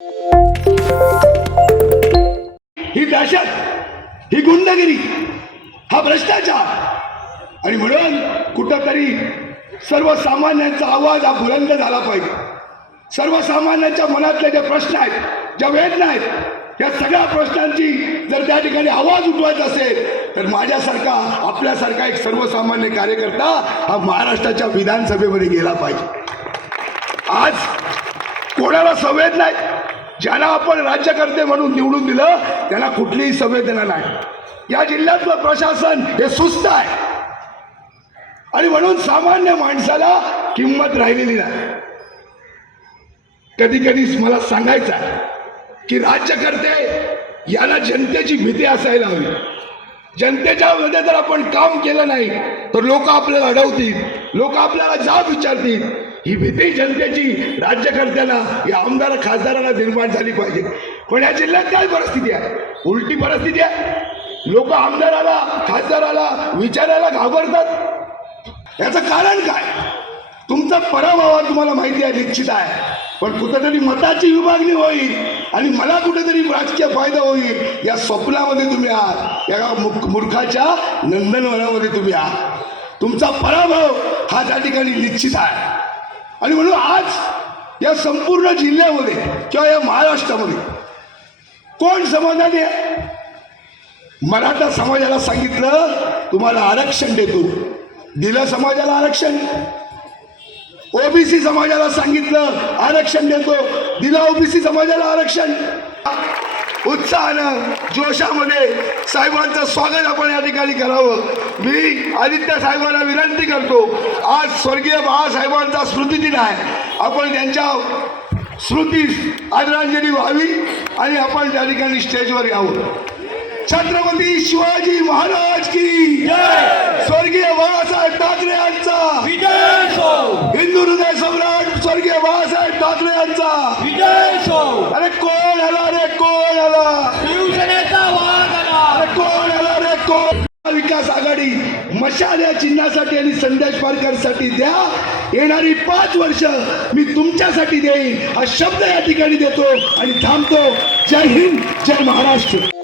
ही दहशत, ही गुंडगिरी, हा भ्रष्टाचार, आणि म्हणून कुठंतरी सर्वसामान्यांचा आवाज हा बुलंद झाला पाहिजे. सर्वसामान्यांच्या मनातले जे प्रश्न आहेत, ज्या वेदना आहेत, या सगळ्या प्रश्नांची जर त्या ठिकाणी आवाज उठवायचा असेल तर माझ्यासारखा, आपल्यासारखा एक सर्वसामान्य कार्यकर्ता हा महाराष्ट्राच्या विधानसभेमध्ये गेला पाहिजे. आज कोणाला संवेदना नाही. ज्यांना आपण राज्यकर्ते म्हणून निवडून दिलं त्यांना कुठलीही संवेदना नाही. या जिल्ह्यातलं प्रशासन हे सुस्त आहे आणि म्हणून सामान्य माणसाला किंमत राहिलेली नाही. कधी कधी मला सांगायचं आहे की राज्यकर्ते यांना जनतेची भीती असायला हवी. जनतेच्या मध्ये जर आपण काम केलं नाही तर लोक आपल्याला अडवतील, लोक आपल्याला जाब विचारतील. ही भीती जनतेची राज्यकर्त्यांना, या आमदार खासदारांना निर्माण झाली पाहिजे. पण या जिल्ह्यात काय परिस्थिती आहे? उलटी परिस्थिती आहे. लोक आमदाराला, खासदाराला विचारायला घाबरतात. याचं कारण काय? तुमचा पराभव तुम्हाला माहिती आहे, निश्चित आहे. पण कुठेतरी मताची विभागणी होईल आणि मला कुठेतरी राजकीय फायदा होईल या स्वप्नामध्ये तुम्ही आहात. या मूर्खाच्या नंदनवनामध्ये तुम्ही आहात. तुमचा पराभव हा त्या ठिकाणी निश्चित आहे. आणि म्हणून आज या संपूर्ण जिल्ह्यामध्ये किंवा या महाराष्ट्रामध्ये कोण समाधानी आहे? मराठा समाजाला सांगितलं तुम्हाला आरक्षण देतो, दिलं समाजाला आरक्षण. ओबीसी समाजाला सांगितलं आरक्षण देतो, दिलं ओबीसी समाजाला आरक्षण. उत्साहानं, जोशामध्ये साहेबांचं स्वागत आपण या ठिकाणी करावं. मी आदित्य साहेबांना विनंती करतो, आज स्वर्गीय बाळासाहेबांचा स्मृतिदिन आहे. आपण त्यांच्या स्मृतीस आदरांजली व्हावी आणि आपण त्या ठिकाणी स्टेजवर यावं. छत्रपती शिवाजी महाराज की जय. स्वर्गीय बाळासाहेब ठाकरे यांचा विजय हो. हिंदू हृदय सम्राट स्वर्गीय बाळासाहेब ठाकरे यांचा विजय हो. अरे कोण आला रे, कोण आला? शिवसेनेचा वाद आला. अरे कोण आला रे, कोण? विकास आघाडी मशाल या चिन्हासाठी आणि संदेश पारकरसाठी द्या. येणारी 5 वर्ष मी तुमच्यासाठी देईन हा शब्द या ठिकाणी देतो आणि थांबतो. जय हिंद, जय महाराष्ट्र.